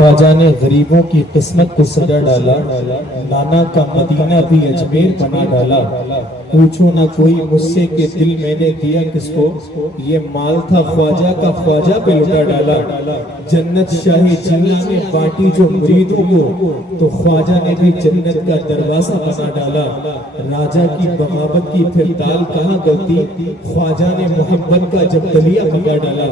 ख्वाजा ने गरीबों की किस्मत को सजा डाला, नाना का मदीना भी अजमेर बना डाला। पूछो ना कोई मुझसे कि दिल मैंने दिया किसको, ये माल था ख्वाजा का, ख्वाजा पे लुटा डाला। जन्नत शाही जिन्ना में बांटी जो मुरीदों को, तो ख्वाजा ने भी जन्नत का दरवाजा बना डाला। राजा की बगावत की फिर दाल कहाँ गलती, ख्वाजा ने मोहब्बत का जब दलिया पका डाला।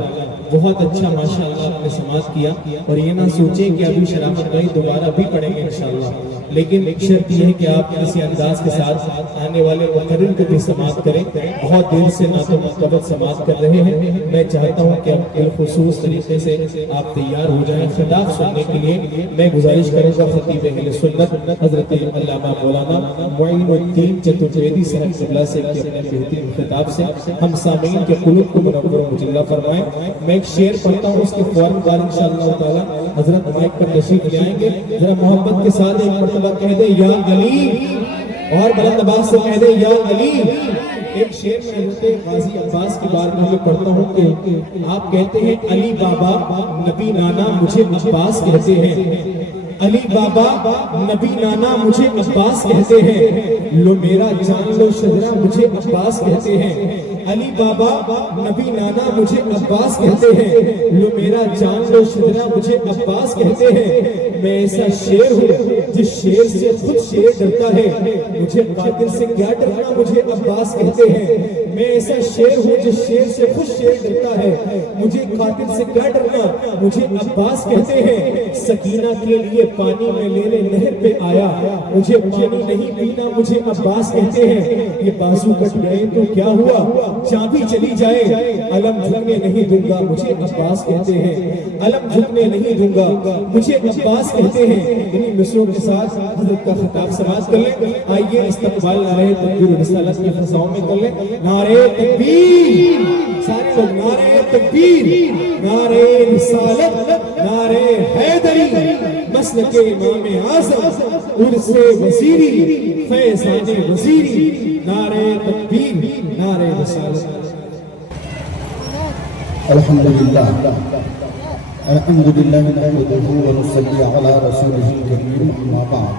बहुत अच्छा माशाअल्लाह आपने समाअत किया। और ये ना सोचें कि अभी शराफत भाई दोबारा भी पढ़ेंगे इंशाअल्लाह, लेकिन शर्त ये है कि आप इसी अंदाज के साथ आने वाले मुकर्रिर को भी समाअत करें। बहुत देर से ना तो मुस्तबत समाअत कर रहे हैं, मैं चाहता हूँ कि आप बिलखुसूस तरीके से आप तैयार हो जाएं खिताब सुनने के लिए। मैं गुजारिश करूँगा खतीब अहले सुन्नत हज़रत अल्लामा मौलाना मुइनुद्दीन चतुर्वेदी साहब क़िबला से कि अपने बेहतरीन खिताब से हम सामीन के क़ुलूब को मुनव्वर व मुजल्ला फरमाएं। मैं एक शेर पढ़ता हूँ, उसके फौरन बाद इंशाअल्लाह ताला हजरत माइक पर तशरीफ ले आएंगे। जरा मोहब्बत के साथ एक मर्तबा कह दे या अली, और बुलंद आवाज से कह दे या अली। एक शेर में हज़रत गाजी अब्बास की बारगाह में पढ़ता हूँ कि आप कहते हैं अली बाबा नबी नाना मुझे अब्बास कहते हैं, अली बाबा नबी नाना मुझे अब्बास कहते हैं, लो मेरा जान लो शजरा मुझे अब्बास कहते हैं। अली बाबा नबी नाना मुझे अब्बास कहते हैं, लो मेरा जान लो शजरा मुझे अब्बास कहते हैं। मैं ऐसा शेर हूँ जिस शेर से खुद शेर डरता है, मुझे कातिल से क्या डरना मुझे अब्बास कहते हैं। मैं ऐसा शेर हूँ जिस शेर से खुद शेर डरता है, मुझे कातिल से क्या डरना मुझे अब्बास कहते हैं। सकीना के लिए पानी में लेने नहर पे आया, मुझे पानी नहीं पीना मुझे अब्बास कहते हैं। ये बाजू कट गए तो क्या हुआ, चाबी चली जाए, अलम झुकने नहीं दूंगा मुझे अब्बास कहते हैं, अलम झुकने नहीं दूंगा मुझे अब्बास कहते हैं। इन्हीं मिसरों के साथ हज़रत का खिताब समाअत कर लें। आइए इस्तक़बाल नारे तकबीर व रिसालत की फ़ज़ाओं में कर लें। नारे तकबीर, सारे लोग नारे तकबीर, नारे रिसालत, नारे हैदरी, मसलके इमाम आज़म उर्से वज़ीरी, फैज़ाने वज़ीरी, नारे तकबीर, नारे रिसालत। अल्हम्दुलिल्लाह अल्हम्दुलिल्लाह नहमदुहु व नुसल्ली अला रसूलिहिल करीम, अम्मा बाद।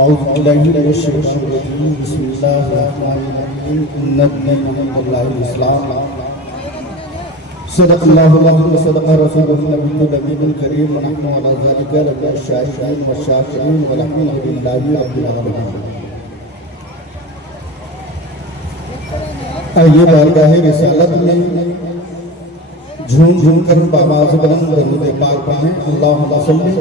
अऊज़ु बिल्लाहि मिनश शैतानिर रजीम, बिस्मिल्लाहिर रहमानिर रहीम, इन्नद-दीन इंदल्लाहिल इस्लाम। सदक़ल्लाहुल अज़ीम व सदक़ रसूलुहुन नबियुल अमीनुल करीम, व नहनु अला ज़ालिका लमिनश शाहिदीन व शाकिरीन, वल्हम्दुलिल्लाहि रब्बिल आलमीन। आइए बारगाह रिसालत में झूम झूम कर बामाज़ बुलंद दरूद पाक पढ़ें। अल्लाहुम्मा सल्ली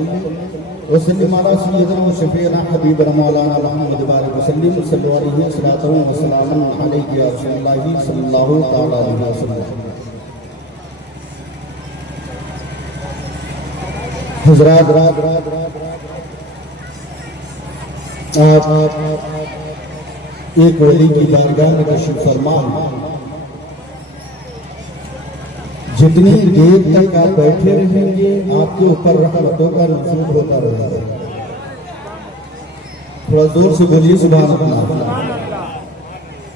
व सल्लिम अला सय्यिदिना व शफ़ीइना हबीबिना मौलाना मुहम्मद बारिक वसल्लिम सल्लल्लाहु अलैहि वसल्लम व सलामुन अलैहि या रसूलल्लाह सल्लल्लाहु तआला अलैहि वसल्लम। हज़रात, आप एक वली की बारगाह में तशरीफ़ फरमा, जितनी देर तक आप बैठे रहेंगे आपके ऊपर रहमतों का नुज़ूल होता रहेगा। थोड़ा जोर से बोलिए सुभान अल्लाह।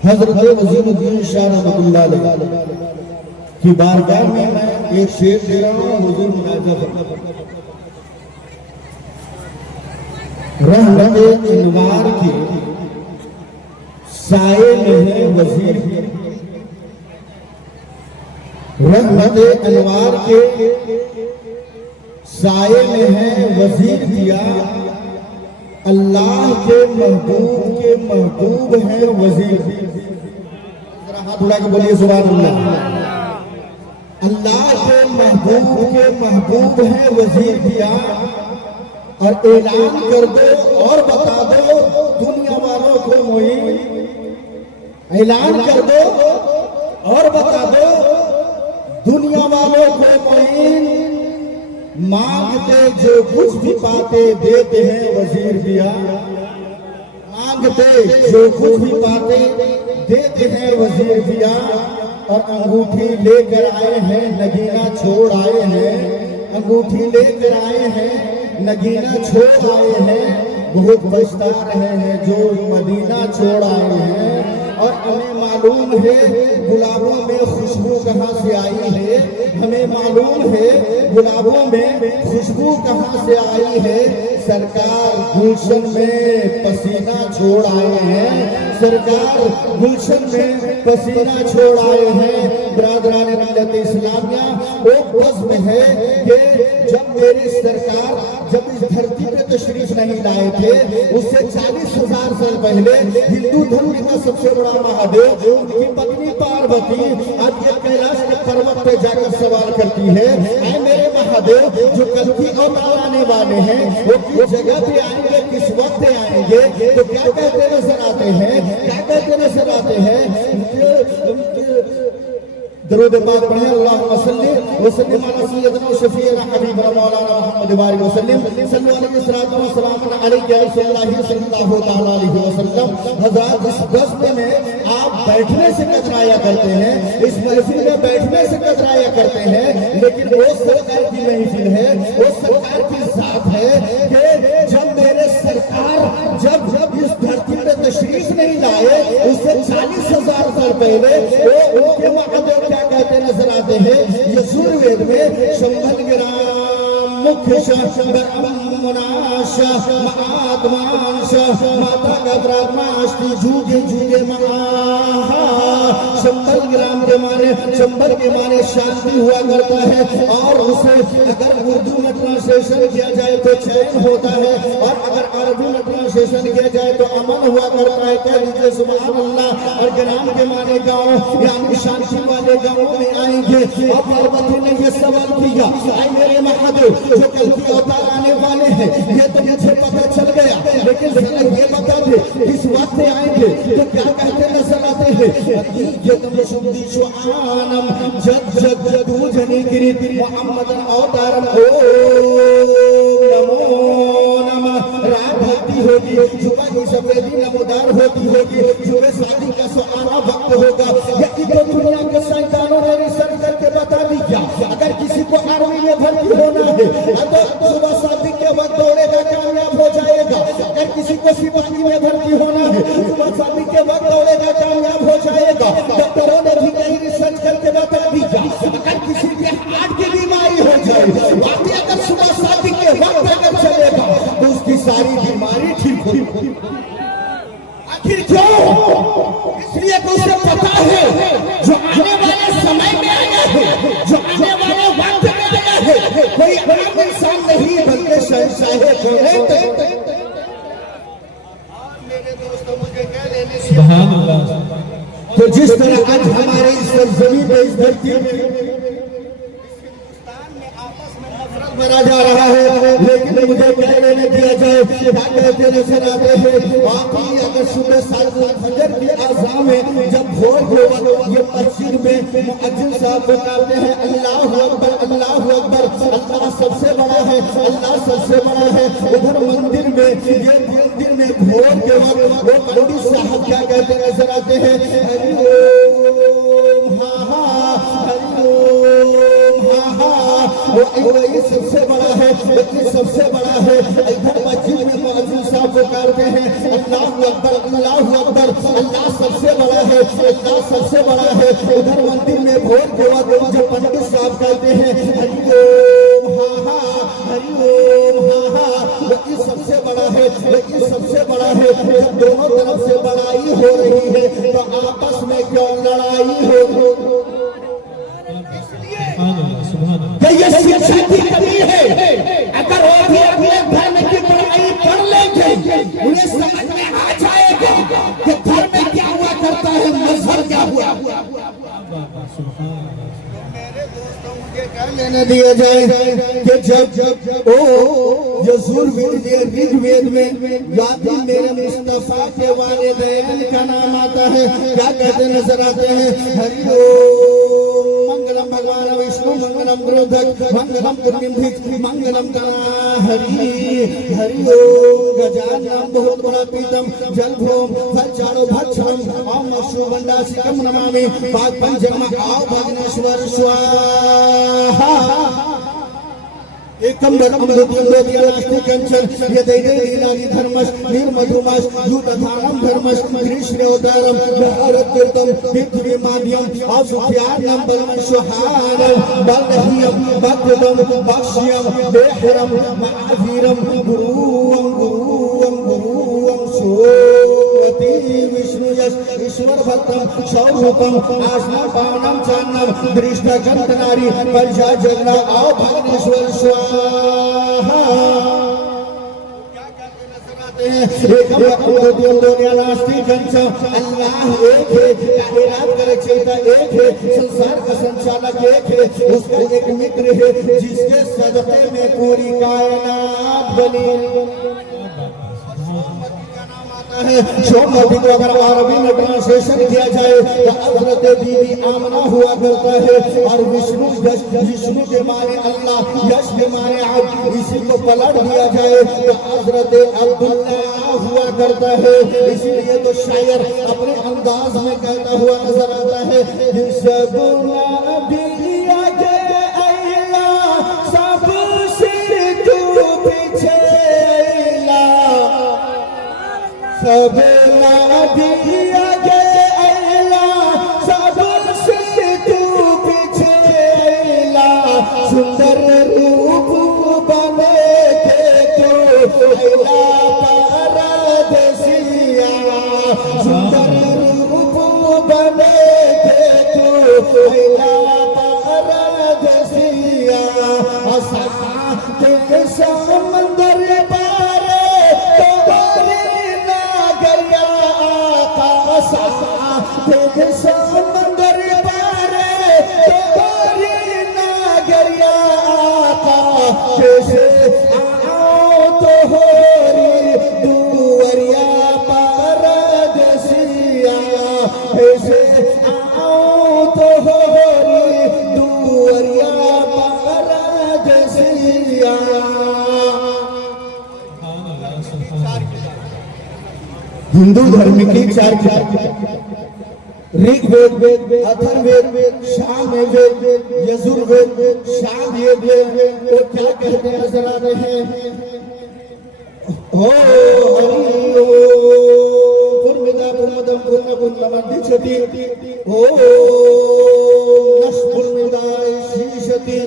हज़रत वज़ीरुद्दीन शाह रहमतुल्लाह अलैह की बारगाह में मैं एक शेर दे रहा हूँ, हुज़ूर मुनाज़ा रहमत इनवार के साए में है वज़ीर, रहमत अनवार के साए में है वज़ीर दिया, अल्लाह के महबूब है वज़ीर। जरा हाथ उठा के बोलिए सुभान अल्लाह। अल्लाह के महबूब है वज़ीर दिया, और ऐलान कर दो और बता दो दुनिया वालों को मोइन, ऐलान कर दो और बता दो दुनिया वालों को मोइन, मांगते जो कुछ भी पाते देते हैं वज़ीर दिया, मांगते जो कुछ भी पाते देते हैं वज़ीर दिया। और अंगूठी लेकर आए हैं नगीना छोड़ आए हैं, अंगूठी लेकर आए हैं नगीना छोड़ आए हैं, बहुत पछता रहे हैं जो मदीना छोड़ आए हैं, اور ہمیں معلوم ہے گلابوں میں خوشبو کہاں سے آئی ہے، ہمیں معلوم ہے گلابوں میں خوشبو کہاں سے آئی ہے۔ سرکار گلشن میں پسینہ چھوڑ آئے ہیں، سرکار گلشن میں پسینہ چھوڑ آئے ہیں۔ برادران ملت اسلامیہ ایک بزم ہے کہ جب میرے سرکار جب اس دھرتی پہ تشریف نہیں لائے تھے، اس سے 40,000 سال پہلے ہندو دھرم کا سب سے بڑا مہادیو ان کی پتنی پاروتی اب یہ کیلاش کے پروت پہ جا کر سوال کرتی ہے، اے میرے مہادیو جو کل کی اوتار آنے والے ہیں وہ کس جگہ پہ آئیں گے، کس وقت پہ آئیں گے، تو کیا کہتے نظر آتے ہیں، کیا کہتے نظر آتے ہیں؟ درود پاک پڑھیں، اللہم صلی وسلم علی سیدنا شفیعنا حبیبنا مولانا محمد وآلہ وسلم، صلی علیہ السلام علیہ رسول اللہ صلی اللہ تعالیٰ علیہ وسلم۔ حضرات اس غزبے میں آپ بیٹھنے سے کترایا کرتے ہیں، اس محفل میں بیٹھنے سے کترایا کرتے ہیں، لیکن وہ سرکار کی محفل ہے، وہ سرکار کی ذات ہے کہ جب میرے سرکار جب اس دھرتی پہ تشریف نہیں لائے اس سے 40,000 سال پہلے وہ ان کے مہادیو کیا کہتے نظر آتے ہیں؟ یجور وید میں شمبھل گرام مکھ مناش مہاتمانش ماتا کا پرادماشتی جوگے جوگے شمبھل گرام کے معنی شمبھل کے معنی شانتی ہوا کرتا ہے، اور اسے اگر اردو میں ٹرانسلیشن کیا جائے تو چین ہوتا ہے، اور اگر عربی میں ٹرانسلیشن کیا جائے تو امن ہوا کرتا ہے۔ کہہ دیجیے سبحان اللہ۔ اور گرام کے معنی گاؤں یعنی شانتی والے گاؤں میں آئیں گے۔ اور پاروتی نے یہ سوال کیا، اے میرے مہادیو جو کل کی اوتار آنے والے ہیں یہ تو مجھے پتہ چل گیا، لیکن ذرا یہ بتا دے کس وقت آئیں گے، تو کیا کہتے نظر آتے ہیں؟ حقیقتم شدی شعانم جد جد جدو جنی گریت محمدن اوتارم نمو نمہ رات ہوتی ہوگی، صبح کی سفیدی نمودار ہوتی ہوگی، صبح شادی کا سہانا وقت ہوگا۔ یہی تو دنیا کے سائنسدانوں نے ریسرچ کر کے بتا دیا، اگر کسی کو آرمی میں بھرتی ہونا ہے تو صبح شادی کے وقت دوڑے گا کامیاب ہو جائے گا، اگر کسی کو سپاہی میں بھرتی ہونا ہے صبح شادی کے وقت دوڑے گا کامیاب ہو جائے گا۔ ڈاکٹروں نے بھی کہیں ریسرچ کر کے بتا دیا، اگر کسی کے ہارٹ کی بیماری ہو جائے واقعی اگر صبح شادی کے وقت اگر چلے گا تو اس کی ساری بیماری ٹھیک ہوگی۔ آخر کیوں؟ اس لیے کہ اسے پتا ہے جو آنے والے سمے میں آیا ہے، جو آنے والے وقت میں آیا ہے، کوئی عام انسان نہیں بلکہ شہنشاہ کونین ہے۔ سبحان اللہ۔ تو جس طرح آج ہمارے اس سرزمین پہ اس دھرتی میں مرا جا رہا ہے، لیکن مجھے کہہ لینے دیا جائے کیا کہتے نظر آتے ہیں؟ واقعی اگر صبح سات فجر کی اذان میں جب بھور ہوا یہ مسجد میں مؤذن صاحب پکارتے ہیں اللہ اکبر اللہ اکبر، اللہ سب سے بڑا ہے، اللہ سب سے بڑا ہے، ادھر مندر میں یہ مندر میں بھور کے وقت وہ پنڈت صاحب کیا کہتے نظر آتے ہیں؟ ہری اوم ہاں ہاں ہری اوم ہاں ہاں، وہی سب سے بڑا ہے، وہی سب سے بڑا ہے۔ ادھر مسجد میں مؤذن صاحب پکارتے ہیں اللہ اکبر اللہ اکبر، اللہ سب سے بڑا ہے، اللہ سب سے بڑا ہے۔ ادھر مندر میں بھور کے وقت جو پنڈت صاحب کہتے ہیں ہری اوم ہاں ہاں ہری اوم ہاں ہاں، وہی سب سے بڑا ہے، وہی سب سے بڑا ہے۔ جب دونوں طرف سے بڑائی ہو رہی ہے تو آپس میں کیوں لڑائی ہو؟ کہ یہ شکشا کی کمی ہے۔ اگر وہ بھی اپنے دھرم کی پڑھائی پڑھ لیں گے انہیں سمجھ میں آ جائے گا کہ دھرم کیا ہوا کرتا ہے، مذہب کیا ہوا۔ میرے دوستوں مجھے کہہ لینے دیا جائے کہ جب یجور وید رگ وید میں یادی میرے مصطفیٰ کے والدین کا نام آتا ہے، کیا کہتے نظر آتے ہیں؟ ہری اوم منگلم بھگوان وشنو منگلم گرودھک منگلم گرنمبھک منگلم گنا ہری ہری اوم گجانم بہت بڑا پیتم جل بھوم بھچارو بھچرم اوم شوبنڈاسکم نمامی پاک پنجرم آو بھگنیشور سواہا۔ एकंदर अमृतोदयास्ति कंचन यदैदैनादि धर्मस् निर्मधुमस् युतधारम धर्मस् कृष्णोदारम भारतीर्थम पृथ्वीमाद्यम असुख्यानम बलमश्वहारम बलहियम भक्तम भक्ष्यम बेहरम महावीरम गुरुवं सोमति विष्णुयश ईश्वर भक्तम सौरूपम आसना पावनम चान्नम दृष्ट कंतनारी पंचा जगना आओ भगनेश्वर स्वाहा अल्लाह एक है, कायनात का रचयिता एक है, संसार का संचालक एक है, उसका एक मित्र है जिसके सदक़े में पूरी कायनात बनी। सोमवती को अगर अरबी में ट्रांसलेशन किया जाए तो हजरत बीबी आमना हुआ करता है, और विष्णु के माने अल्लाह, यश के माने अब, इसी को पलट दिया जाए तो हजरत अब्दुल्ला हुआ करता है। इसीलिए तो शायर अपने अंदाज में कहता हुआ नजर आता है, सब नबिया के अल्लाह सब सिर तू पीछे सब नबिया के अल्लाह सब सिर तू पीछे अल्लाह सुंदर रूप बने थे तो अल्लाह परदेसिया सुंदर रूप बने थे तो अल्लाह परदेसिया के समंदर पारे तेरे समंदर पारे तोरी नागरिया आका कैसे आओ तो होरी दुवरिया परदेसिया कैसे आओ तो होरी दुवरिया परदेसिया। हिंदू धर्म की चार ऋग्वेद, अथर्ववेद, सामवेद, यजुर्वेद, सामवेद वो क्या कहते हैं नजर आ रहे हैं। ओ हरि ओम पूर्णिदा पूर्णदम पूर्णपुण्यमर्धिष्यति ओम नष्पूर्णिदाय शीशति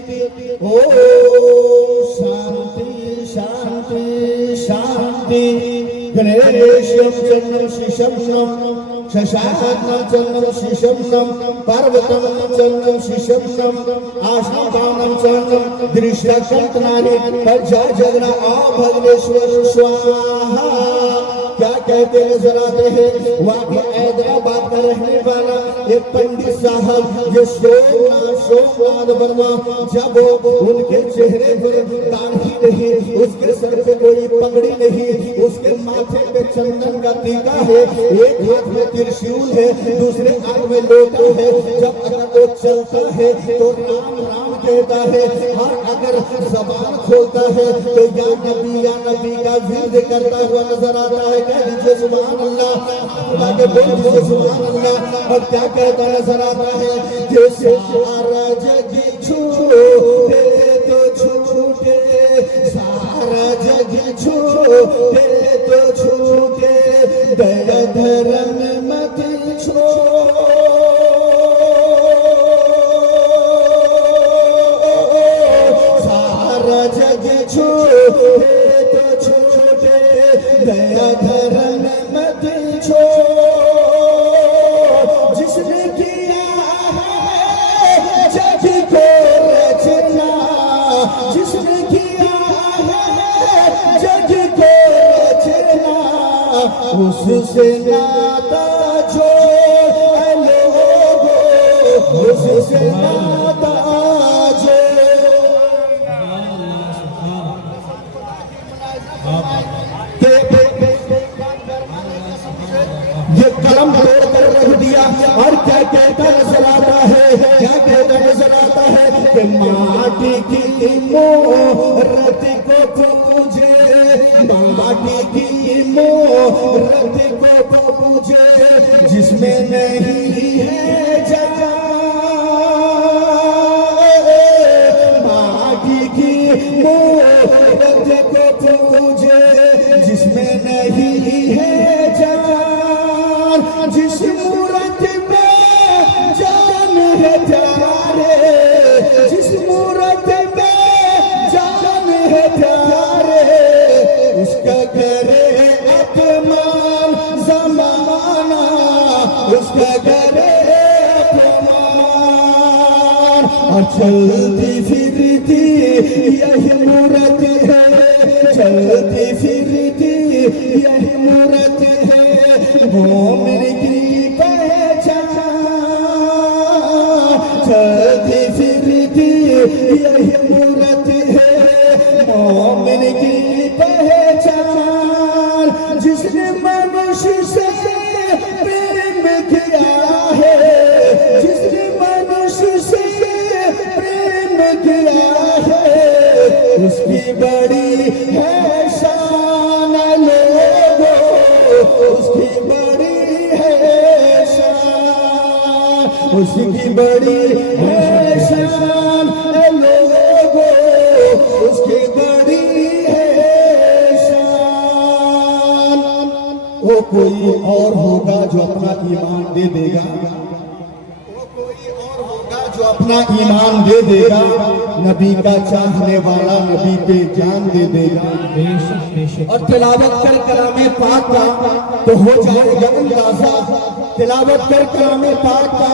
ओम शांति शांति शांति। गणेशं चन्नं शिशम्नं शशाकं चन्नं शिशम्नं पर्वतं चन्नं शिशम्नं आशापानं चन्नं दृष्टकंतनारी पंचा जगना आ भगनेश्वर स्वाहा। क्या कहते नजर आते हैं, वहाँ हैदराबाद का रहने वाला एक पंडित साहब ये सोमनाथ वर्मा, जब उनके चेहरे पर दाढ़ी नहीं, उसके सर पे कोई पगड़ी नहीं, उसके माथे पे चंदन का टीका है, एक हाथ में त्रिशूल है, दूसरे हाथ में लोटा है, जब अगर वो चलता है तो राम राम कहता है, और अगर ज़बान खोलता है तो या नबी का विर्द करता हुआ नजर आता है। कह दीजिए सुभान अल्लाह, खुदा के बोल दीजिए सुभान अल्लाह। और क्या कहता नजर आता है, जैसे सारा जग छूटे तो छूटे, सारा जग छूटे तो छूटे, दया धर्म मत छोड़, सारा जग छूटे तो छूटे, दया धर्म मत छोड़। जिसने किया है जग को रचना, जिसने किया है जग को रचना, उससे नाता जोड़ लोगो, उससे नाता ये कलम तोड़ कर रख दिया। और क्या कहता नजर आता है, क्या कहता नजर आता है कि माटी की मूरत को पूजे, माटी की मूरत को पूजे, जिसमें नहीं है जान, माटी की صورت کو پوجے جس میں نہیں ہے جان، جس مورت میں جان ہے پیارے، جس مورت میں جان ہے پیارے، اس کا کرے اپمان زمانہ، اس کا کرے اور چلتی پھرتی یہی مورت ہے، چلتی پھرتی یہی مورت ہے مومن کی پہچان، چلتی پھرتی یہی مورت ہے مومن کی پہچان، جس نے منشی سے پریم کیا ہے، جس نے منشی سے کیا ہے، اس کی بڑی ہے شان لوگو، اس کی بڑی ہے شان، اس کی بڑی ہے شان لوگو، اس کی بڑی ہے شان۔ وہ کوئی اور ہوگا جو اپنا ایمان دے دے گا، جو اپنا ایمان دے دے گا، نبی کا چاہنے والا نبی پہ جان دے دے گا، اور تلاوت کر کلام پاک کا تو ہو جائے گا اندازہ، تلاوت کر کلام پاک کا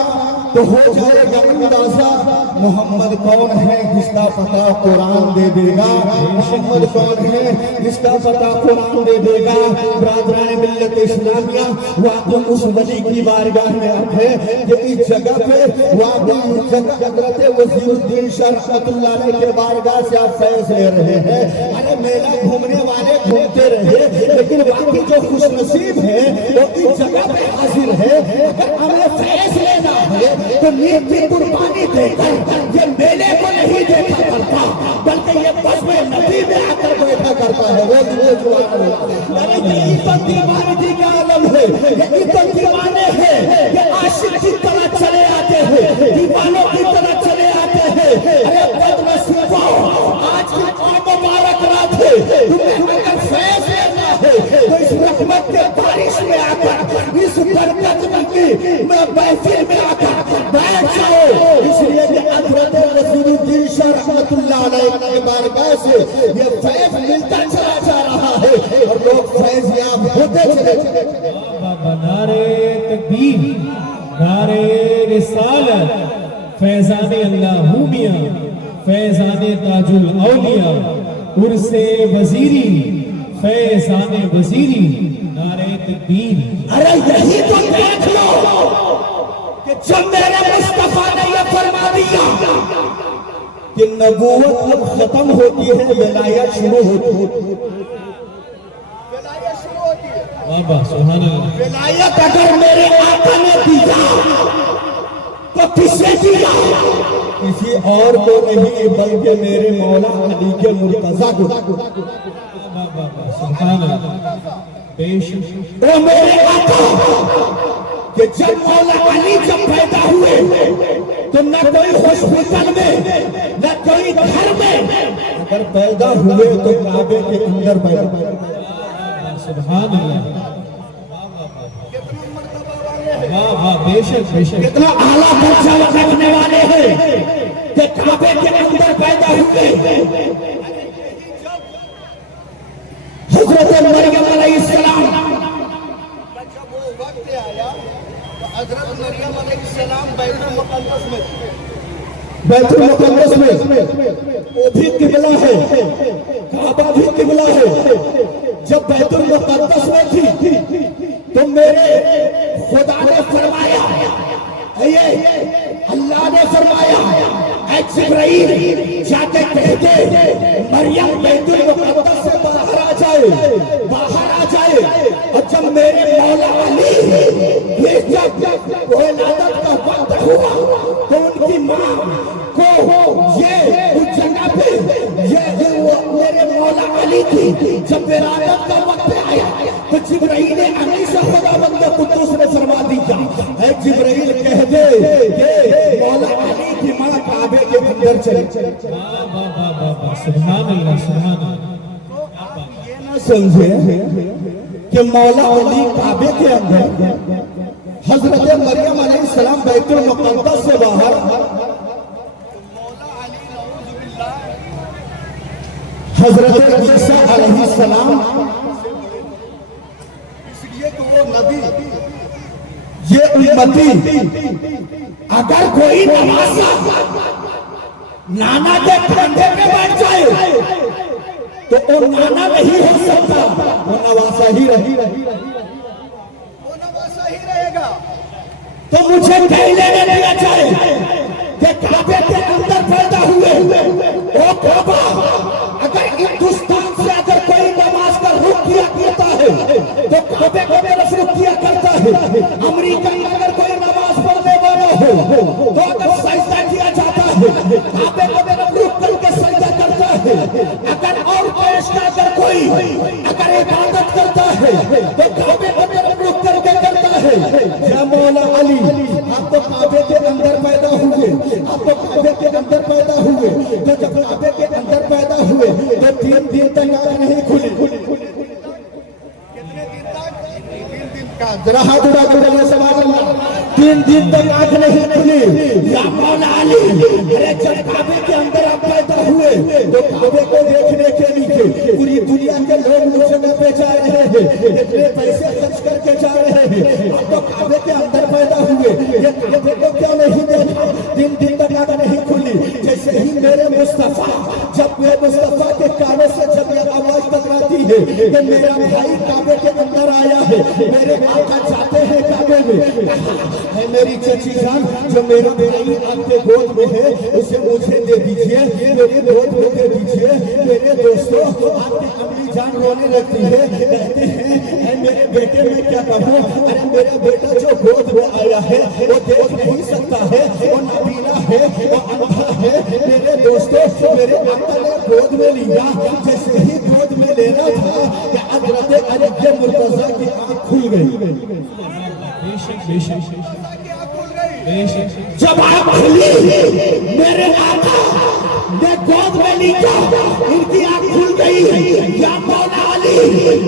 تو ہو جائے گا اندازہ محمد کون ہے جس کا پتہ قرآن دے دے گا، محمد کون ہے جس کا پتہ قرآن دے دے گا۔ برادران ملت اسلامیہ، واقعی اس ولی کی بارگاہ میں آتے کہ اس جگہ پہ واقعی حضرت وزیر الدین شاہ رحمت اللہ علیہ کے بارگاہ سے آپ فیض لے رہے ہیں۔ ارے میلہ گھومنے والے گھومتے رہے، لیکن واقعی جو خوش نصیب ہے وہ اس جگہ پہ حاضر ہے۔ اگر ہمیں فیض لینا ہے تو نیت کی قربانی دے کر یہ میلے کو نہیں دیکھا کرتا، بلکہ یہ بس میں نبی میں آ کر بیٹھا کرتا ہے۔ وہ یہ عزت دیوانگی کا عالم ہے، یہ عزت دیوانے ہیں، یہ عاشق کی طرح چلے آتے ہیں، دیوانوں کی طرح چلے آتے ہیں۔ ارے بدنصیبو، آج کی مبارک رات ہے، تمہیں اگر فیض لینا ہے تو اس رحمت کے بارش میں آ کر، اس برکت کی محفل میں آ کر بیٹھ جاؤ۔ اس لیے کہ حضرت وزیر الدین شاہ رحمت اللہ علیہ کے بارگاہ سے یہ فیض ملتا چلا جا رہا ہے اور لوگ فیض یاب ہوتے چلے۔ نعرے تکبیر، نعرے رسالت، فیضان اللہ میاں، فیضان تاج الاولیاء، عرس وزیری، فیضان وزیری، نعرے تکبیر۔ ارے یہی تو دیکھ لو کہ جب میرے مصطفیٰ نے یہ فرما دیا کہ نبوت اب ختم ہوتی ہے، ولایت شروع ہوتی ہے۔ بابا سبحان اللہ۔ ولایت اگر میرے آقا نے دیا تو کسے دیا؟ کسی اور کو نہیں بلکہ میرے مولا علی کے مرتضیٰ کو۔ سبحان اللہ، بے شک۔ وہ میرے آقا کہ جب مولا علی جب پیدا ہوئے تو نہ کوئی ہاسپٹل میں نہ کوئی گھر میں، اگر پیدا ہوئے تو کعبے کے اندر پیدا ہوئے۔ سبحان اللہ، واہ واہ، بے شک بے شک۔ کتنا اعلیٰ درجہ رکھنے والے ہیں کہ کعبے کے اندر پیدا ہوئے۔ حضرت مریم علیہ السلام جب وہ وقت آیا تو حضرت مریم علیہ السلام بیت المقدس میں، بیت المقدس میں وہ بھی قبلہ ہے، کعبہ بھی قبلہ ہے۔ جب بیت المقدس میں تھی تو میرے خدا نے فرمایا، اللہ نے فرمایا اے جبرائیل جا کے کہہ دے مریم بیت المقدس سے باہر آ جائے، باہر آ جائے۔ اور جب میرے مولا علی یہ جب ولادت کا وقت ہوا تو ان کی ماں کو یہ اس جگہ پہ یہ میرے مولا علی کی جب ولادت کا وقت آیا تو جبرائیل امین سے خداوند قدوس نے فرما دیا اے جبرائیل کہہ دے کہ مولا علی کی ماں کعبے کے اندر چلی۔ सुभान अल्लाह, सुभान अल्लाह। ये ना समझे कि मौला अली काबे के अंदर, हजरत मरियम अलैहिस्सलाम बैतुल मुक़द्दस से बाहर, हजरत ईसा अलैहिस्सलाम, इसलिए तो वो नबी, ये उम्मती, अगर कोई नवासा नाना के कंधे पे बैठ जाए तो वो नाना नहीं हो सकता, वो नवासा ही रहेगा। तो मुझे कह लेने दिया जाए कि काबे के अंदर पैदा हुए वो काबा, अगर हिंदुस्तान से अगर कोई नमाज का रुख किया करता है तो काबे को तरफ रुख किया करता है। अमेरिका में अगर कोई नमाज पढ़ने वाला हो तो अगर सजदा किया जाता है काबे को तरफ रुख करके सजदा करता है। अगर और देश का अगर कोई अगर इबादत करता है तो काबे को तरफ रुख करके करता है। या मौला अली, आप तो काबे के अंदर पैदा हुए, आप तो काबे के अंदर पैदा हुए, तो जब काबे के अंदर पैदा हुए तो 3 दिन तक आंख नहीं खुली। जरा हाथ उठा कर बोलिए सुभान अल्लाह। 3 दिन तक आंख नहीं खुली। या मौला अली, अरे जब काबे के अंदर आप पैदा हुए तो काबे को देखने के लिए पूरी दुनिया के लोग उस जगह पे जा रहे हैं, इतने पैसे खर्च करके जा रहे हैं। आप तो काबे के अंदर पैदा हुए, ये काबे को क्यों नहीं देखा? 3 दिन तक आंख नहीं खुली। जैसे ही मेरे मुस्तफा, जब मेरे मुस्तफा के कानों से जब ये आवाज टकराती है कि मेरा भाई काबे के अंदर आया है, मेरे आका जाते हैं काबे में, है मेरी चची जान, जो मेरा भाई आपके गोद में है उसे मुझे दे दीजिए, मेरे गोद में दे दीजिए। मेरे दोस्तों, आपकी अम्मी जान रोने लगती है, कहते हैं मेरे बेटे में क्या कहूँ, अरे मेरा बेटा जो गोद में आया है वो देख नहीं सकता है, वो नाबीना है, वो अंधा है। मेरे दोस्तों, मेरे आका ने गोद में लिया, जैसे ही गोद में लेना था कि हजरत अली के मुर्तजा की आंख खुल गई। जब आंख खुली, मेरे आका ने गोद में लिया, इनकी आंख खुल गई। या मौला अली,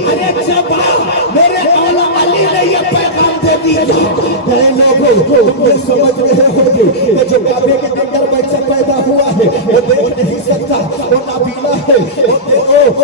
अरे जब मेरे मौला अली ने ये पैगाम दे दिया, लोगों तुम ये समझ रहे होगे कि जो काबे के अंदर बच्चा पैदा हुआ है वो देख नहीं सकता, वो नाबीना है, वो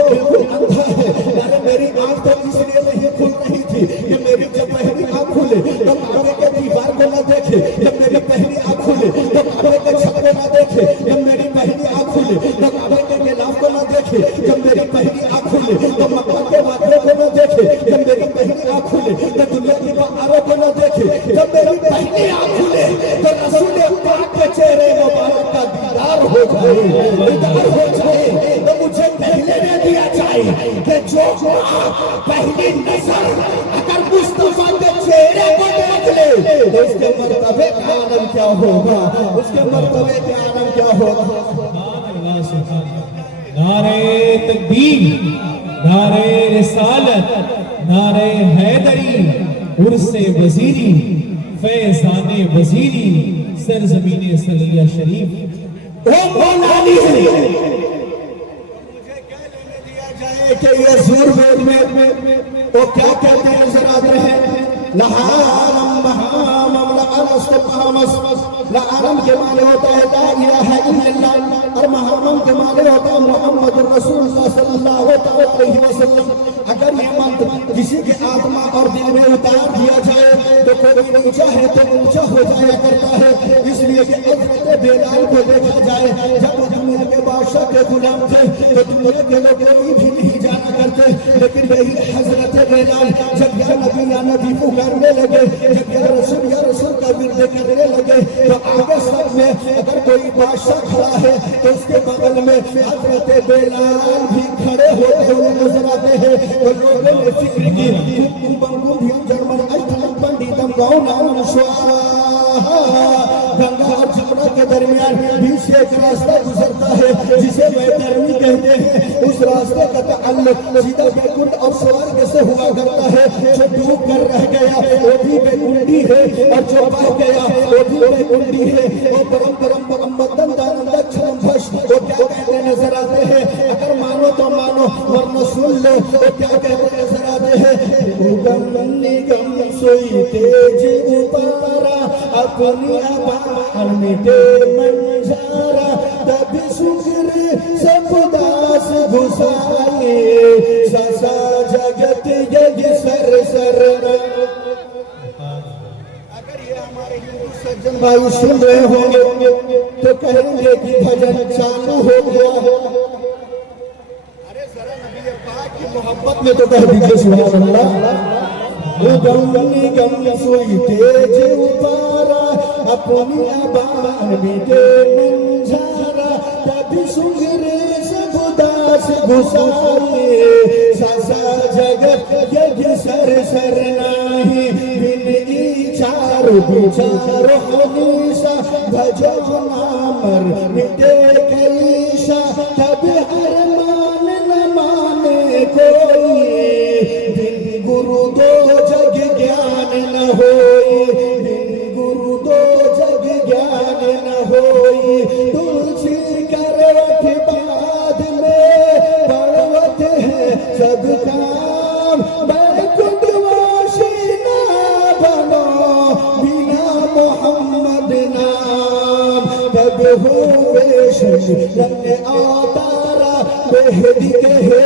बिल्कुल अंधा है। अरे मेरी आंख तो इसलिए नहीं खुल रही थी कि मेरी जब पहली आंख खुले तो काबे के दीवार को न देखे, जब मेरी पहली आंख खुले तो काबे के छत को न देखे, जब मेरी पहली आंख खुले तो काबे के गिलाफ को न देखे, जब मेरी पहली आंख खुले तो मकान के वादे को न देखे, जब मेरी पहली आंख खुले तो दुनिया की बहारों को न देखे, जब मेरी पहली आंख खुले तो रसूल पाक के चेहरे मुबारक का दीदार हो जाए। तो मुझे पहले न दिया जाए कि जो पहली नजर अगर मुस्तफा के चेहरे को देख ले तो उसके मर्तबे का आलम क्या होगा, उसके मर्तबे के आलम क्या होगा। नारे तकबीर, नारे रिसालत, नारे हैदरी, उर्से वजीरी, फैज़ाने वजीरी, सरजमीने सलिया शरीफ। ओ मौला अली है, मुझे क्या लेने दिया जाए कि ये ज़ूर वेद में वो क्या कहते हैं नजर आ रहे हैं। लहारम महामम लअनस्तमामस, लहारम के माने होता है ला इलाहा इल्लल्लाह और महामम के माने होता है मुहम्मद रसूलुल्लाह सल्लल्लाहु अलैहि वसल्लम। अगर ये मंत्र किसी के आत्मा और दिल में उतार दिया जाए तो कोई ऊंचा है तो ऊंचा हो जाया करता है। इसलिए कि हज़रत बिलाल को देखा जाए, जब दुनिया के बादशाह के गुलाम थे तो दुनिया के लोग कोई भी नहीं जाना करते, लेकिन वही हज़रत बिलाल जब या नबी पुकारने लगे, जब या रसूल का विरद करने लगे तो आगे सब में अगर कोई बादशाह खड़ा है तो उसके बगल में हज़रत बिलाल भी खड़े होते हुए नजर आते हैं। तो लोगों ने फिक्र की पंडितम गाँव नाम गंगा और जमुना के दरमियान बीच से एक रास्ता गुजरता है जिसे वैतरणी कहते हैं। उस रास्ते का ताल्लुक सीधा बैकुंठ और स्वर्ग से हुआ करता है। जो डूब कर रह गया वो भी बैकुंठी है और जो बह गया वो भी बैकुंठी है। वो परम परम परम मदन दानंद क्षण भश वो क्या कहते नजर आते हैं सुन लो वो क्या कहते नजर आते हैं। गम निगम सोई तेज उतारा अपनी आबाद मिटे मंजारा तभी शुक्र सब दास घुसाए ससा जगत यज्ञ सर सर। अगर ये हमारे हिंदू सज्जन भाई सुन रहे होंगे तो कहेंगे कि भजन चालू हो गया। अरे जरा नबी पाक की मोहब्बत में तो कह दीजिए सुभान अल्लाह। गम निगम सोई तेज उतारा अपनी आबाद मिटे मंजारा तभी सुगरे सब दास घुसाए ससा जगत यज्ञ सर सर नाही बिन चार विचार हमेशा भजो नामर मिटे कैसा तब हर मान न माने कोई बिन गुरु दो जग ज्ञान न होई बिन गुरु दो जग ज्ञान न होई तुलसी करवट बाद में पर्वत है सब काम बैकुंठवासी ना बनो बिना मोहम्मद नाम तब हुए रंग अवतारा बेहदी कहे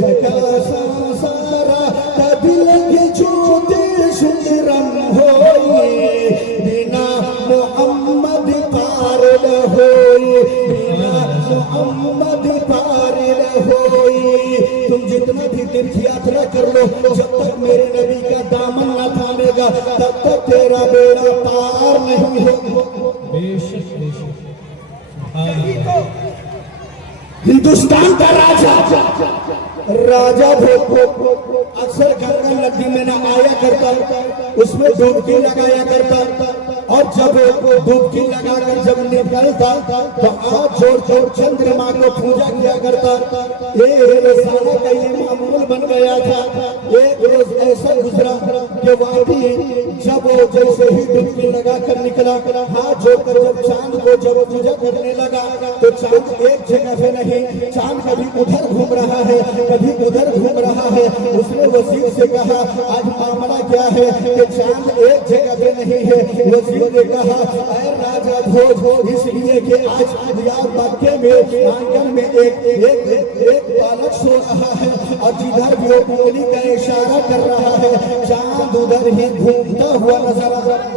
सका संसारा तब लगे ज्योति सुंदरम होई बिना मोहम्मद पार न होई बिना मोहम्मद पार न होई। तुम जितना भी तीर्थ यात्रा कर लो जब तक मेरे नबी का दामन न थामेगा तब तक तेरा बेड़ा पार नहीं होगा। बेशक बेशक हिंदुस्तान का राजा भोग अक्सर गंगा नदी में न आया करता उसमें डुबकी लगाया करता और जब डुबकी लगाकर जब निकलता तो हाथ जोड़ जोड़ चंद्रमा को पूजा किया करता। ये रोजाना का ये मामूल बन गया था। एक रोज ऐसा गुजरा कि वाकई जब वो जैसे ही डुबकी लगाकर निकला हाथ जोड़कर जब चांद को जब पूजा करने लगा तो चांद एक जगह पे नहीं चांद कभी उधर घूम रहा है कभी उधर घूम रहा है। उसने वजीर से कहा आज मामला क्या है कि चांद एक जगह पे नहीं है। वजीर ने कहा अरे राजा भोज इसलिए कि आज यार मक्के में आंगन में एक बालक सो रहा है और जिधर भी वो उंगली का इशारा कर रहा है चांद उधर ही घूमता हुआ नजर आ रहा है।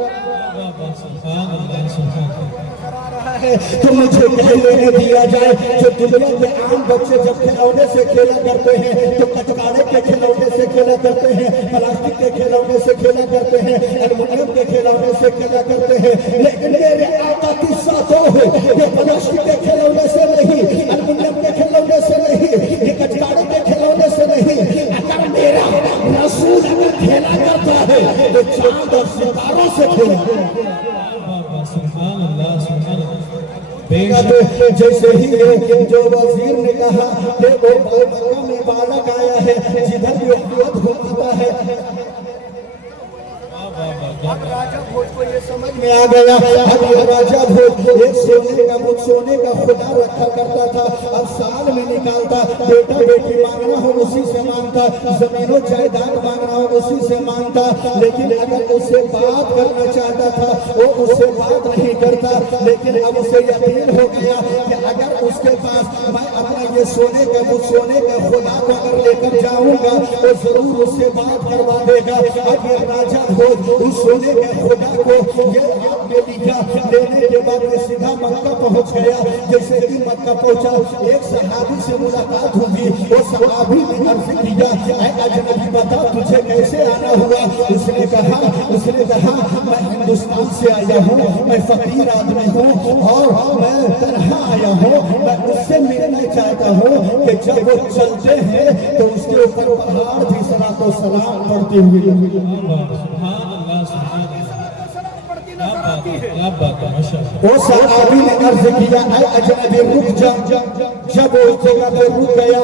तो मुझे कहने दिया जाए जो दुनिया के आम बच्चे जब खिलौने से खेला करते हैं तो कटकारे के खिलौने से खेला करते हैं प्लास्टिक के खिलौने से खेला करते हैं एल्युमिनियम के खिलौने से खेला करते हैं। लेकिन मेरे आका की साथों हो ये प्लास्टिक के खिलौने से नहीं एल्युमिनियम के खिलौने से नहीं ये कटकारे के खिलौने से नहीं। अगर मेरा रसूल अगर खेला करता है तो चांद और सितारों से खेला। जैसे ही जो वजीर ने कहा कि वो मक्का में बालक आया है जिधर भी हाथ घुमाता है अब राजा भोज को ये समझ में आ गया। अब राजा भोज एक सोने का खुदा रखा करता था। अब साल में निकालता बेटा बेटी मांगना हो उसी से मांगता जमीनों जायदाद मांगना हो उसी से मांगता। लेकिन अगर उससे बात करना चाहता था वो उससे बात नहीं करता। लेकिन अब उसे यकीन हो गया कि अगर उसके पास मैं अपना ये सोने का खुदा को अगर लेकर जाऊंगा तो जरूर उससे बात करवा देगा। अब ये राजा भोज उस सोने के खुदा को ये आपने लिखा लेने के बाद ये सीधा मक्का पहुंच गया। जैसे ही मक्का पहुंचा एक सहाबी से मुलाकात हुई। वो सहाबी ने अर्ज किया ऐ अजनबी बता तुझे कैसे आना हुआ। उसने कहा मैं हिंदुस्तान से आया हूँ मैं फकीर आदमी हूँ और मैं तन्हा आया हूँ। मैं उससे मिलना चाहता हूँ कि जब वो चलते हैं तो उसके ऊपर पहाड़ भी सलातो सलाम पढ़ते हुए वो सहाबी ने अर्ज किया ऐ अजनबी रुक जा। जब वो उस जगह पे रुक गया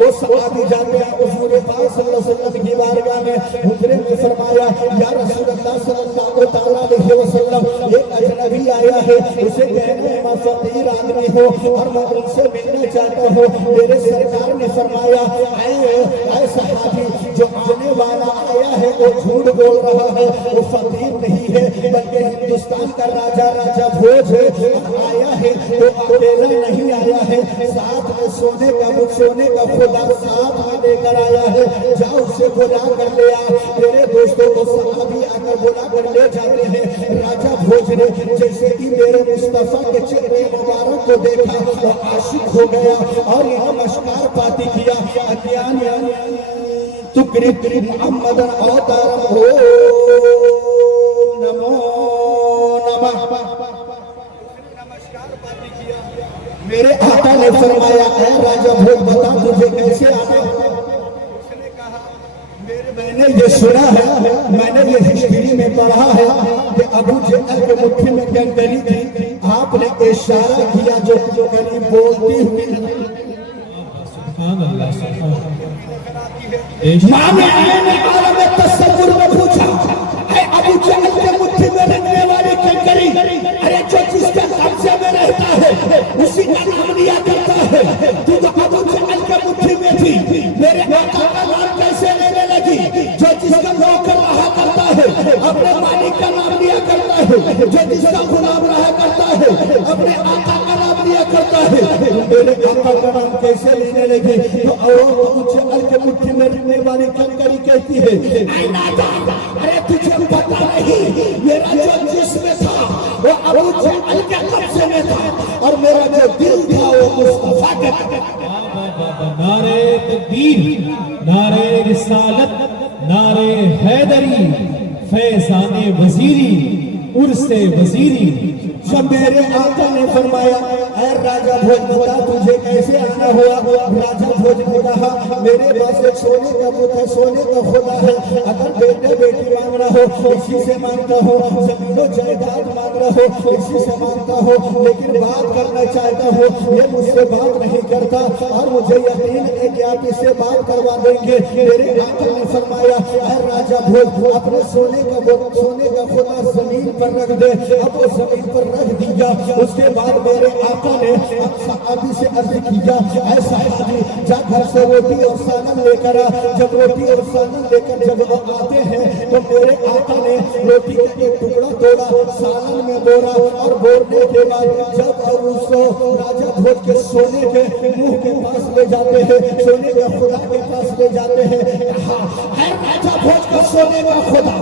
वो सहाबी जाते हैं हुजूर पाक सल्लल्लाहु अलैहि वसल्लम की बारगाह में। हुजूर ने फरमाया या रसूल अल्लाह सल्लल्लाहु अलैहि वसल्लम एक अजनबी आया है उसे कहना है मैं फकीर आदमी हूँ और मैं उनसे मिलना चाहता हूँ। मेरे सरकार ने फरमाया ऐ वाला आया है वो झूठ बोल रहा है, वो फकीर नहीं है बल्कि हिंदुस्तान का राजा राजा भोज है। आया है वो अकेला नहीं आया है, साथ में सोने का खुदा साथ में लेकर आया है। जाओ उसे बुला कर ले आ। मेरे दोस्तों को सहाबी आकर बुला कर ले जाते हैं। राजा भोज ने जैसे कि मेरे मुस्तफा के चेहरे मुबारक को देखा तो आशिक हो गया और यहाँ नमस्कार पाती किया। अज्ञान तुकरिब मोहम्मद अवतारम हो नमो नमः। नमस्कार पाती किया। मेरे आका ने फरमाया ऐ राजा भोज बता तुझे कैसे आना। उसने कहा मैंने ये सुना है, मैंने ये हिस्ट्री में पढ़ा है कि अबू जहल के मुट्ठी में कंकरी थी, आपने इशारा किया जो कंकरी बोलती हुई माने तस्वुर में पूछा अबू जहल के मुट्ठी में रहने वाली कंकरी, अरे जो जिसके कब्जे में रहता है उसी का नाम लिया करता है। तू तो अबू जहल के मुट्ठी में थी, मेरे आका का नाम कैसे लेने लगी? जो जिसका नौकर रहा करता है अपने मालिक का नाम लिया करता है, जो जिसका गुलाम रहा करता है अपने आका का नाम लिया करता है, मेरे आका का नाम कैसे लेने लगी? तो अबू जहल के मुट्ठी में रहने वाली कंकरी कहती है अरे तुझे पता नहीं मेरा जो जिस्म था वो अबू जहल के कब्जे में था और मेरा जो दिल था वो मुस्तफा के। नारे तकबीर, नारे रिसालत, नारे हैदरी, फैज़ाने वजीरी, उर्से वजीरी। जब मेरे आका ने फरमाया ऐ राजा भोज बता तुझे कैसे आना हुआ। राजा भोज ने कहा मेरे पास एक सोने का बुत है, सोने का खुदा है, अगर बेटे बेटी मांग रहा हो इसी से मांगता हो, जमीनो जायदाद मांग रहा हो इसी से मांगता हो, लेकिन बात करना चाहता हो ये मुझसे बात नहीं करता और मुझे यकीन है कि आप इससे बात करवा देंगे। मेरे आका ने फरमाया ऐ राजा भोज अपने सोने का खुदा जमीन पर रख दे। अब वो जमीन पर रख दिया। उसके बाद मेरे आका ने सहाबी से अर्ज किया ऐ सहाबी जा घर से रोटी और सालन लेकर आ। जब रोटी और सालन लेकर जब वो आते हैं तो मेरे आका ने रोटी का एक टुकड़ा तोड़ा, सालन में बोरा और बोरने के बाद जब और उसको राजा भोज के सोने के मुंह के पास ले जाते हैं, सोने के खुदा के पास ले जाते हैं, कहा राजा भोज का सोने का खुदा,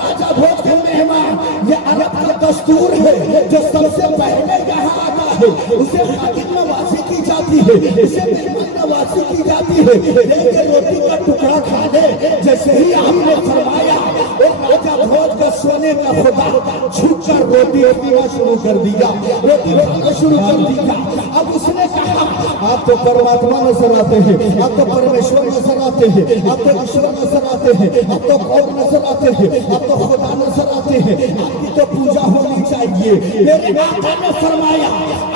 राजा भोज के मेहमान, ये अरब का दस्तूर है जो सबसे पहले यहाँ आता है उसे खातिर नवाजी की जाती है, इसे मेहमान नवाजी की जाती है। लेकिन रोटी का टुकड़ा खा ले जैसे ही आपने फरमाया और राजा भोज का सोने का खुदा झुककर रोटी पीना शुरू कर दिया, रोटी पीना शुरू कर दिया। अब उसने कहा आप तो परमात्मा नजर आते हैं, आप तो परमेश्वर नजर आते हैं, आप तो ईश्वर नजर आते हैं, आप तो कौन नजर आते हैं, आप तो खुदा नजर आते हैं, आपकी तो पूजा होनी चाहिए। मेरे आका ने फरमाया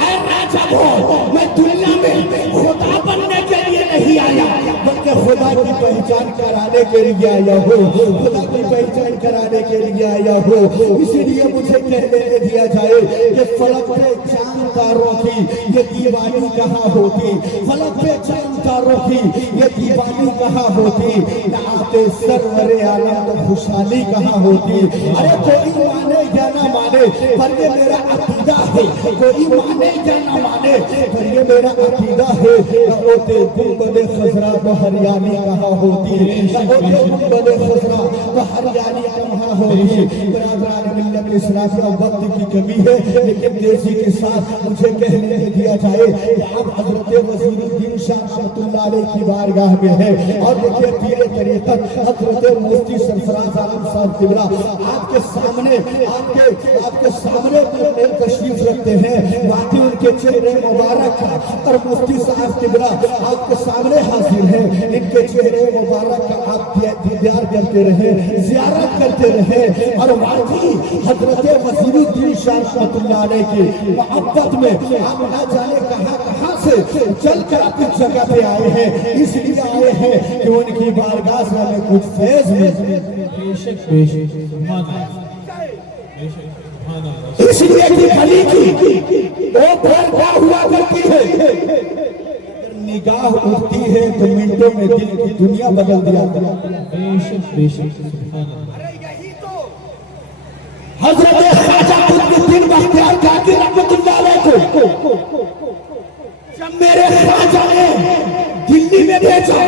ऐ राजा भोज मैं दुनिया में खुदा बनने के लिए नहीं आया बल्कि खुदा की पहचान कराने के लिए आया हूँ, खुदा की पहचान कराने के लिए आया हूँ। इसीलिए मुझे कहने दिया जाए कि फलक पे चांद तारों की ये दीवानी कहाँ होती, फलक पे चांद तारों की ये दीवानी कहाँ होती, आते सरवरे आलम तो खुशहाली कहाँ होती। अरे कोई माने या ना माने पर ये मेरा अकीदा है, कोई माने या ना माने पर ये मेरा अकीदा है। होते गुंबद खजरा तो हरियाणी कहाँ होती, होते गुंबद खजरा तो हरियाणी कहाँ होती। बरादरान मिल्लत इस्लाम का वक्त की कमी है लेकिन तेजी के साथ मुझे कहने दिया जाए कि आप हजरत वजीरुद्दीन शाह रहमतुल्लाह अलैह की बारगाह में है और देखिए पीरे तरीक़त हजरत मुफ्ती सरफराज आलम साहब किबला आपके सामने तशरीफ रखते हैं। बाकी उनके चेहरे मुबारक और मुफ्ती साहब किबला आपके सामने हाजिर हैं, इनके चेहरे मुबारक का आप दीदार करते रहे, ज़ियारत करते रहे और वाकई हजरत वजीरुद्दीन शाह रहमतुल्लाह अलैह की मोहब्बत में आप न जाने कहां से चल कर अपनी जगह पे आए हैं, इसलिए आए हैं कि उनकी बारगाह से हमें कुछ फैज़ मिले। इसलिए कि अली की वो बारगाह हुआ करती है निगाह उठती है तो मिनटों में दिल की दुनिया बदल दिया करती है। बेशक बेशक सुभान अल्लाह। हजरत ख्वाजा कुतुबुद्दीन बख्तियार काकी रहमतुल्लाह अलैह को जब मेरे ख्वाजा ने दिल्ली में भेजा,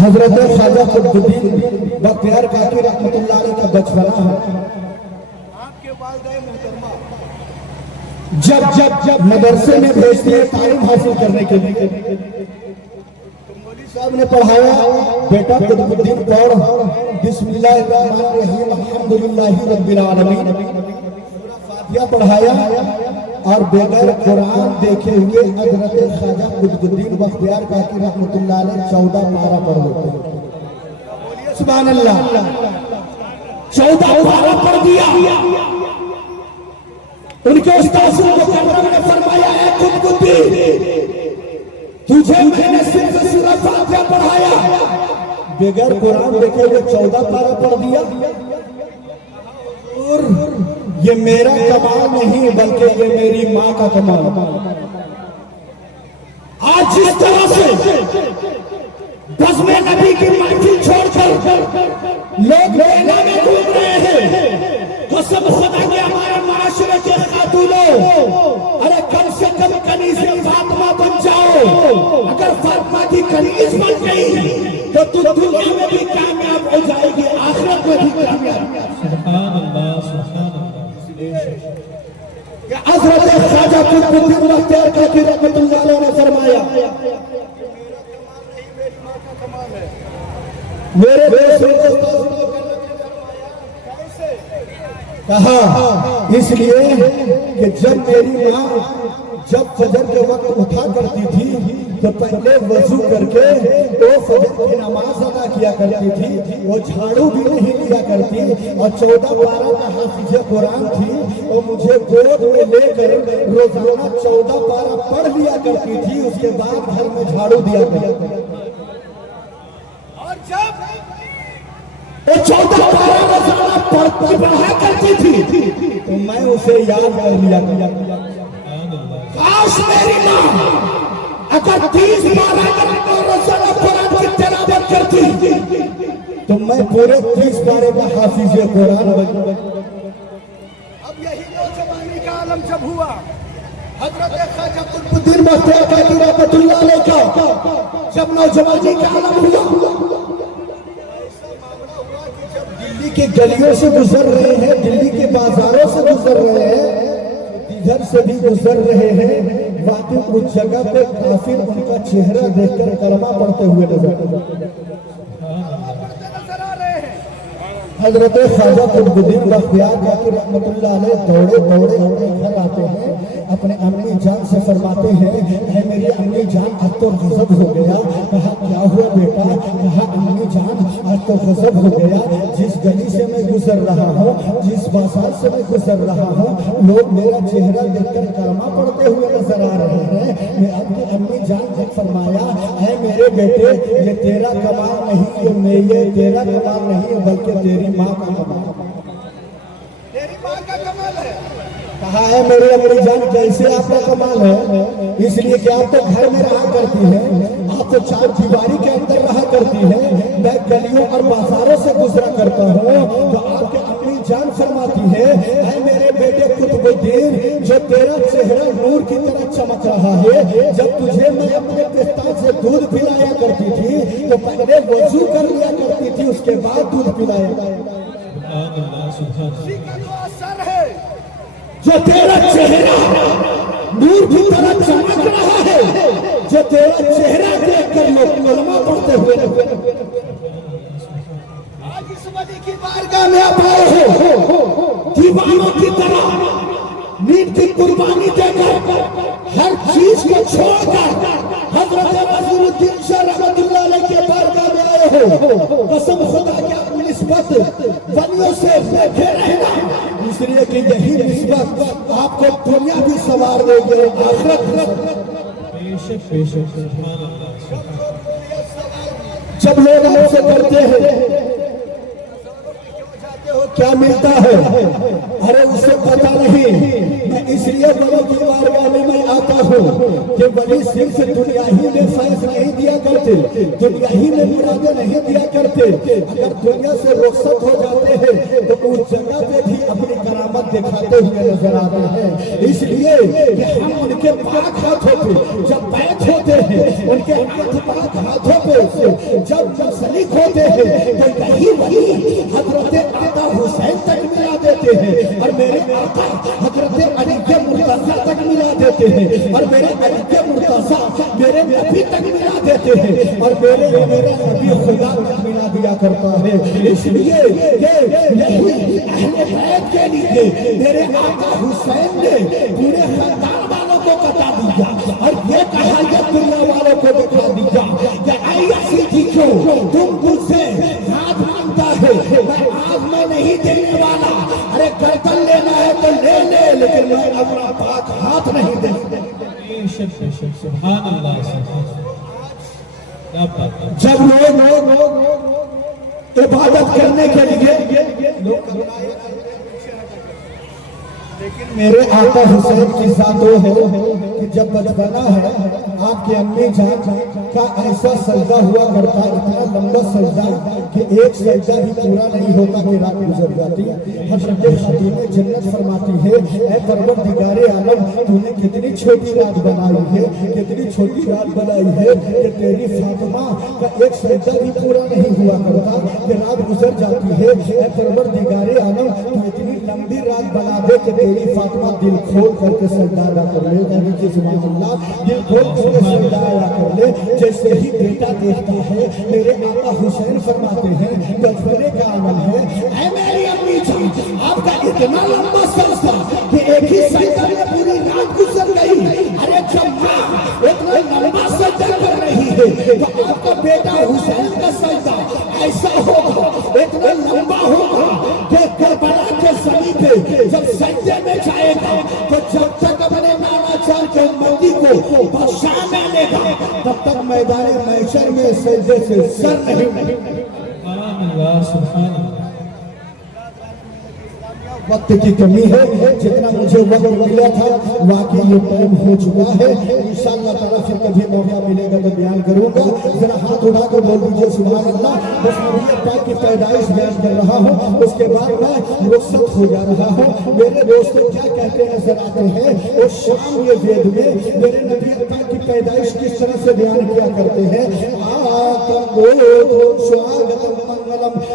हजरत ख्वाजा कुतुबुद्दीन बख्तियार काकी रहमतुल्लाह अलैह का बचपना है। आपके वालिदैन मोहतरमा जब मदरसे में भेजते हैं तालीम हासिल करने के लिए, साहब ने पढ़ाया, बेटा कुतुबुद्दीन पढ़ बिस्मिल्लाहिर्रहमानिर्रहीम अल्हम्दुलिल्लाहि रब्बिल आलमीन, फातिहा पढ़ाया और बगैर कुरान देखे हुए हजरत ख्वाजा कुतुबुद्दीन बख्तियार काकी रहमतुल्लाह अलैह 14 पारा पढ़ लेते हैं। बोलिए सुभान अल्लाह। 14 पारा पढ़ दिया। उनके उस्ताद मुकर्रम ने फरमाया है कुतुबुद्दीन, तुझे मैंने सिर्फ सूरह फातिहा पढ़ाया, बगैर कुरान देखे हुए 14 पारा पढ़ दिया। और ये मेरा कमाल नहीं बल्कि ये मेरी माँ का कमाल। आज जिस तरह से बज़्म नबी की महफिल छोड़कर लोग मेला में घूम रहे हैं, कसम खुदा के हमारे माशरे के खातूनों, अरे कम से कम कनीज़ फातिमा बन जाओ। अगर फातिमा की कनीज़ बन गई तो तू दुनिया में भी कामयाब हो जाएगी, आखिरत में भी कामयाब। सुभान अल्लाह सुभान अल्लाह। हज़रत ख्वाजा कुतुबुद्दीन बख्तियार काकी रहमतुल्लाह अलैह ने फरमाया, मेरे कहा इसलिए कि जब मेरी माँ जब फजर के वक्त उठा करती थी तो पहले वजू करके वो फजर की नमाज अदा किया करती थी, वो झाड़ू भी नहीं लिया करती और 14 पारा का हाफिज़ कुरान थी, वो मुझे गोद में लेकर रोजाना 14 पारा पढ़ लिया करती थी। उसके बाद घर में झाड़ू दिया करती थी और जब वो 14 पारा रोजाना पढ़ा करती थी तो मैं उसे याद कर लिया। काश मेरी माँ अगर 30 पारा रोजाना कुरान की तिलावत करती तो मैं पूरे 30 पारे का हाफिज़ कुरान बन। अब यही नौजवानी का आलम जब हुआ, हजरत ख्वाजा कुतुबुद्दीन बख्तियार काकी रहमतुल्लाह अलैह का जब नौजवानी का आलम हुआ, ऐसा मामला हुआ कि जब दिल्ली के गलियों से गुजर रहे हैं, दिल्ली के बाजारों से गुजर रहे हैं, इधर से भी गुजर रहे हैं, वाकई उस जगह पे काफिर उनका चेहरा देखकर कलमा पढ़ते हुए नजर आ रहे हैं। हजरत ख्वाजा कुतुबुद्दीन बख्तियार काकी रहमतुल्लाह अलैह दौड़े दौड़े अपने घर आते हैं, अपने अम्मी जान से फरमाते हैं, है मेरी अम्मी जान अब तो गजब हो गया। कहा क्या हुआ बेटा? कहा अम्मी जान आज तो गजब हो गया, जिस गली से मैं गुजर रहा हूँ, जिस बाजार से मैं गुजर रहा हूँ, लोग मेरा चेहरा देखकर कलमा पढ़ते हुए नजर आ रहे हैं। मैं आपकी अम्मी जान ने फरमाया, है मेरे बेटे ये तेरा कमाल नहीं, ये तेरा कमाल नहीं बल्कि तेरी माँ का कमाल, तेरी माँ का कमाल है। कहा है मेरी अम्मी जान कैसे आपका कमाल है? इसलिए कि आप तो घर में रहा करती हैं, आप तो चार दीवारी के अंदर रहा करती हैं, मैं गलियों और बाजारों से गुजरा करता हूँ तो आपके अम्मी जान फरमाती है मेरे बेटे कुतुबुद्दीन जो तेरा चेहरा नूर की तरह चमक रहा है, जब तुझे मैं अपने पिस्ता से दूध पिलाया करती थी तो पहले वजू कर लिया करती थी, उसके बाद दूध पिलाया। असर है जो तेरा चेहरा नूर की तरह चमक रहा है, जो तेरा चेहरा देखकर लोग कलमा पढ़ते हुए आज इस वली की बारगाह में आप आए हो, दीवानों की तरह नींद की कुर्बानी देकर हर चीज को छोड़कर हजरत नसीरुद्दीन शाह रहमतुल्लाह अलैह के बारगाह में आए हो। कसम खुदा की आप निस्बत वलियों से बैठे रहना, इसलिए कि यही निस्बत आपको दुनिया भी सवार देगी और आखिरत। बेशक बेशक सुभान अल्लाह। जब लोग आपसे करते हैं क्या मिलता है, अरे उसे पता नहीं, मैं इसलिए बड़ों की बारगाह کہ ولی صرف دنیا ہی میں فیض نہیں دیا کرتے، دنیا ہی میں مرادیں نہیں دیا کرتے، اگر دنیا سے رخصت ہو جاتے ہیں تو اس جگہ پہ بھی اپنی کرامت دکھاتے ہوئے نظر آتے ہیں۔ اس لیے کہ ہم ان کے پاک ہاتھوں پہ جب بیعت ہوتے ہیں، ان کے ہاتھ پاک ہاتھوں پہ جب منسلک ہوتے ہیں تو یہی ولی حضرت آقا حسین تک ملا دیتے ہیں، اور میرے آقا حضرت علی مرتضیٰ تک ملا دیتے ہیں، اور میرے علی مرتضیٰ میرے نبی تک ملا دیتے ہیں، اور میرا نبی خدا تک ملا دیا کرتا ہے۔ اس لیے یہی اہل بیت کے لیے میرے آقا حسین نے پورے خاندان والوں کو بتا دیا اور یہ کہا یہ دنیا والوں کو بتا دیا کہ ایسی دیکھو تم مجھ سے ہاتھ مانگتا ہے، میں نہیں دینے والا، ارے گردن لینا ہے تو لے لے، لیکن میں اپنا پاک ہاتھ نہیں دینا۔ سبحان اللہ، جب لوگ عبادت کرنے کے لیے لیکن میرے آقا حسین کی ذات وہ ہے کہ جب بچپنا ہے آپ کے امی جان کا ایسا سجدہ ہوا کرتا، اتنا لمبا سجدہ کہ ایک سجدہ بھی پورا نہیں ہوتا کہ رات گزر جاتی۔ حضرت خاتون جنت فرماتی ہے اے پروردگار عالم تو نے کتنی چھوٹی رات بنائی ہے، کتنی چھوٹی رات بنائی ہے کہ تیری فاطمہ کا ایک سجدہ بھی پورا نہیں ہوا کرتا کہ رات گزر جاتی ہے۔ اے پروردگار عالم تو اتنی لمبی رات بنا دے کہ تیری فاطمہ دل کھول کر کے سجدہ ادا کر لے، کہنے کی سبحان اللہ، دل کھول کر کے سجدہ ادا کر لے جیسے ہی بیٹا دیکھتا ہے۔ میرے آقا حسین فرماتے ہیں بچپنے کا عمل ہے، اے میری امی جان آپ کا اتنا لمبا سجدہ کہ ایک ہی سجدہ میں پوری رات گزر گئی۔ ارے جب ماں اتنا لمبا سجدہ کر رہی ہے تو آپ کا بیٹا حسین کا سجدہ ایسا ہوگا، اتنا لمبا ہوگا کہ کربلا کے زمین پہ جب سجدے میں جائے گا تو جب تک اپنے نانا چار کے امتی کو بخشا نہ لے گا تب تک میدان محشر میں سجدے سے سر نہیں۔ سبحان اللہ، سبحان اللہ۔ وقت کی کمی ہے، جتنا مجھے وقت ملا تھا واقعی یہ ٹائم ہو چکا ہے، انشاءاللہ تعالیٰ پھر کبھی موقع ملے گا تو بیان کروں گا۔ ذرا ہاتھ اٹھا کر بول دیجیے سبحان اللہ۔ بس نبی پاک کی پیدائش بیان کر رہا ہوں، اس کے بعد میں رخصت ہو جا رہا ہوں۔ میرے دوستوں کیا کہتے نظر آتے ہیں اور شام یہ وید میں میرے نبی پاک کی پیدائش کس طرح سے بیان کیا کرتے ہیں۔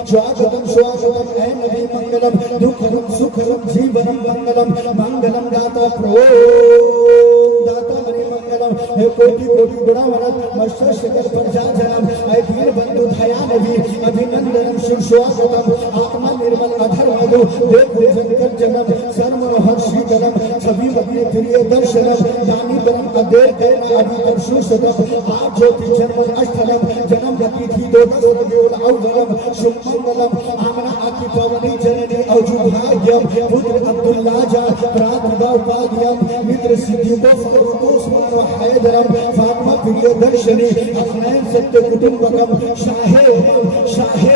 سواگتم سواگتم اے نبی منگلم دکھرم سکھرم جیونم منگلم منگلم داتا پروم داتا منی منگلم ہے کوٹی کوٹی بڑا ورد مشتر شکر پر جا جنم اے دین بندو دھیا نبی ابھینندنم شر سواگتم آتما نرمل ادھر مدو دیکھ بھجن کر جنم سرم ہر شیدلم چھبی مبنی پھریے درشنم دانی برم ادیر کہنا ابھی ترشو سدم آج جوتی جنم اشتلم جنم رکی تھی دو دس دیول اولم شمنگلم آمنا آکی پاونی جننی اوجو بھاگیم پتر عبداللہ جا پراتبا پاگیم متر صدیقو فاروق عثمان و حیدرم فاطمہ پریے درشنی اخنین ست کٹنبکم شاہ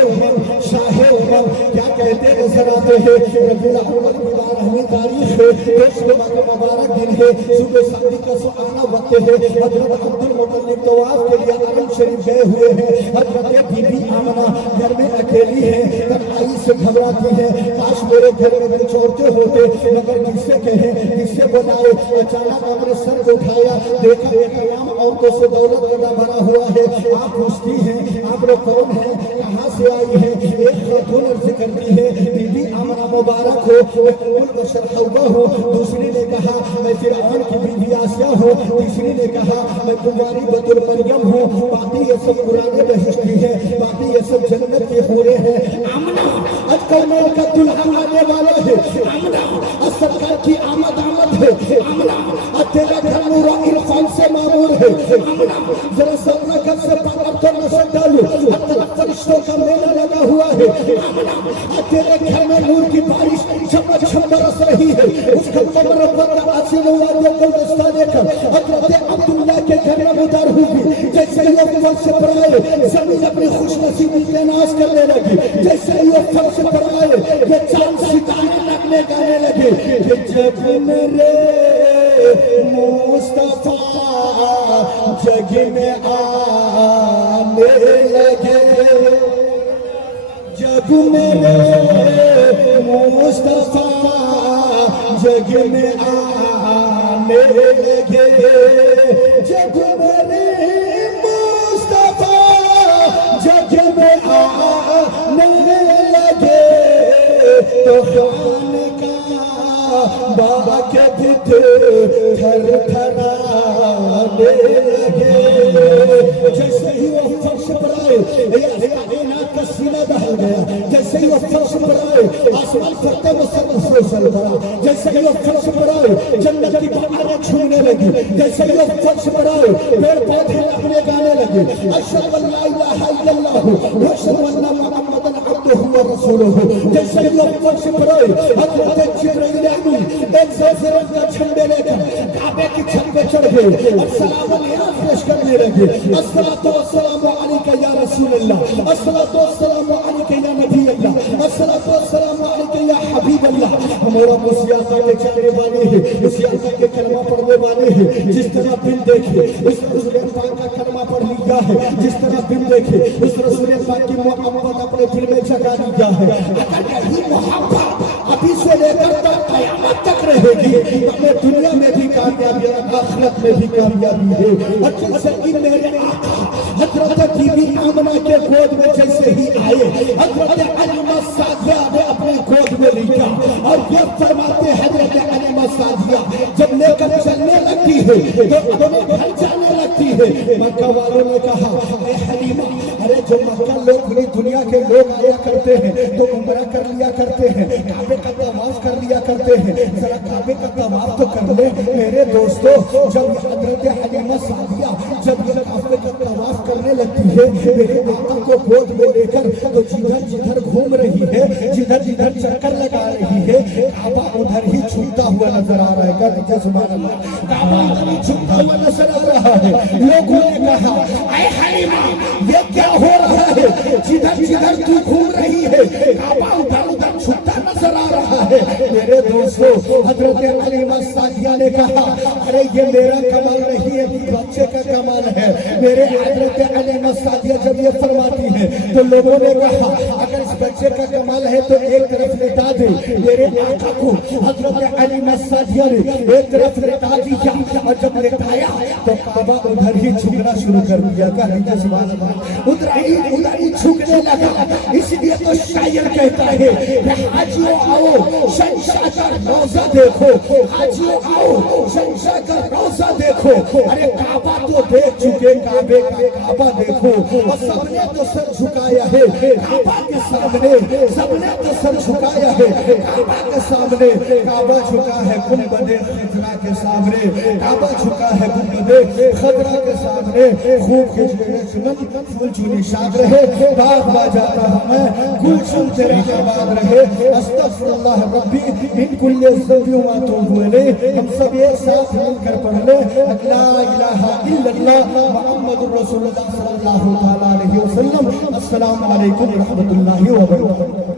امم کیا کہتے نظر آتے ہیں ربی الاول کی بارہویں تاریخ ہے، دیش کے مبارک دن ہے، صبح صادق کا سہانا وقت ہے۔ حضرت عبد المطلب طواف کے لیے حرم شریف گئے ہوئے ہیں۔ حضرت بی بی آمنہ گھر میں اکیلی ہے، تنہائی سے گھبراتی ہے، کاش میرے گھر میں کچھ عورتیں ہوتے مگر کس سے کہیں کس سے بلائے۔ اچانک اپنے سر کو اٹھایا، دیکھا ایک عام عورتوں سے دولت گدا بھرا ہوا ہے۔ آپ پوچھتی ہیں آپ لوگ کون ہیں، کہاں سے آئی ہیں؟ ایک خاتون عرض کرتی ہے بی بی آمنہ مبارک ہو، میں ام البشر حوا ہوں۔ دوسری نے کہا میں فرعون کی بیوی آسیہ ہوں۔ تیسری نے کہا میں کماری بطر مریم ہوں۔ باقی یہ سب قرآن بہشتی ہے، باقی یہ سب جنت کے حوریں ہیں۔ آمنہ آج کل میں کا دلہا آنے والا ہے، آمنہ سرکار کی آمد ہے، آمنہ تیرا گھر نور و عرفان سے معمور ہے، آمنہ ذرا سپنا گھر سے پاک تو نظر ڈالو، فرشتوں کا میلہ لگا ہوا ہے، آمنہ تیرے گھر میں نور کی بارش چھم برس رہی ہے۔ اس کا مربع کا آسن ہوا جو گلدستہ لے کر حضرت عبداللہ کے گھر میں مدار ہوئی، جیسے یہ فرش پر آئے زمین اپنی خوش نصیبی کے ناز کرنے لگی، جیسے یہ فرش پر آئے یہ چاند ستارے لگنے گانے لگے کہ جب میرے مصطفیٰ جگ میں آنے لگے جب میرے مصطفیٰ جگ میں آنے لگے جب میرے مصطفیٰ جگ میں آنے لگے تو خانقاہ کے بت تھر تھرانے لگے جیسے ہی وہ فرش پر آئے کائنات کا سینہ دہل گیا جیسے ہی وہ فرش پر آئے آسمان فرتے مسلسل بڑا جیسے ہی وہ فرش پر آئے جنت کی بہاریں چھونے لگی جیسے ہی وہ فرش پر آئے پیڑ پودے لگنے گانے لگے اشہد ان لا الہ الا اللہ واشہد ان محمدا عبدہ ورسولہ جیسے ہی وہ فرش پر آئے حضرت جبرائیل امین ایک زلزلہ کا جھنڈے لے کر کعبے کی چھت پہ چڑھ گئے اور سلام علیہ پیش کرنے لگے الصلاۃ والسلام علیک یا رسول اللہ الصلاۃ والسلام علیک یا نبی اللہ الصلاۃ والسلام علیک یا حبیب اللہ ہمارا مسیحا کے چلنے والے ہیں مسیحا کے کلمہ پڑھنے والے ہیں جس طرح بن دیکھے اس رسول پاک کا کلمہ پڑھ لیا ہے جس طرح بن دیکھے اس رسول پاک کی محبت اپنے دل میں جگا لیا ہے اگر یہی محبت ابھی سے لے کر قیامت تک رہے گی ہمیں دنیا میں بھی کامیابی ہے آخرت میں بھی کامیابی ہے اور جیسے کہ میرے آقا حضرت بی بی آمنہ کے گود میں جیسے ہی آئے حضرت حلیمہ سعدیہ نے اپنے گود میں لیا اور یہ فرماتے حضرت حلیمہ سعدیہ جب لے کر چلنے لگتی ہے تو اپنے گھر جانے لگتی ہے مکہ والوں نے کہا اے حلیمہ ارے جو مکہ لوگ پوری دنیا کے لوگ آیا کرتے ہیں تو عمرہ کر لیا کرتے ہیں کعبے کا طواف کر لیا کرتے ہیں ذرا کعبے کا طواف تو کر لے میرے دوستو جب حضرت حلیمہ سعدیہ جب یہ کعبے کا طواف کرنے لگتی ہے میرے آقا کو گود میں لے کر تو جدھر جدھر گھوم رہی ہے جدھر جدھر چکر لگا رہی ہے کعبہ ادھر ہی چھوٹا ہوا نظر آ رہا ہے کہا سبحان اللہ کعبہ ادھر ہی چھوٹا ہوا نظر آ رہا ہے لوگوں نے کہا اے حلیمہ یہ کیا ہو رہا ہے جدھر جدھر تو گھوم رہی ہے کعبہ ادھر ادھر چھوٹا نظر آ رہا ہے میرے دوستو حضرت حلیمہ سعدیہ نے کہا ارے یہ میرا کمال نہیں ہے بچے کا کمال ہے میرے حضرت حلیمہ سعدیہ جب یہ فرماتی ہے تو لوگوں نے کہا اگر اس بچے کا کمال ہے تو ایک طرف لٹا دے میرے آقا کو حضرت حلیمہ سعدیہ نے ایک طرف لٹا دیا اور جب لٹایا تو کعبہ ادھر ہی جھکنا شروع کر دیا کہا سبحان اللہ ادھر ہی جھکنے لگا اس لیے تو شاعر کہتا ہے کہ حاجیوں آؤ شہنشاہ کا روضہ دیکھو حاجیوں آؤ شہنشاہ کا روضہ دیکھو ارے کعبہ تو دیکھ چکے کعبے کا کعبہ دیکھو اور سب نے تو سر جھکایا ہے کعبہ کے سامنے سب نے تو سر جھکایا ہے کعبہ کے سامنے کعبہ جھکا ہے گنبد خضرا کے سامنے کعبہ جھکا ہے گنبد خضرا کے سامنے خوب کھجرے چمن پھول چونی شاد رہے باغ باجاتا ہمیں گلشن تیرے آباد رہے استغفر اللہ ربی ان کل ذنب و اتوب الیہ ہم سب ایک ساتھ مل کر پڑھ لیں لا الہ الا اللہ محمد رسول اللہ صلی اللہ علیہ وسلم السلام علیکم ورحمۃ اللہ وبرکاتہ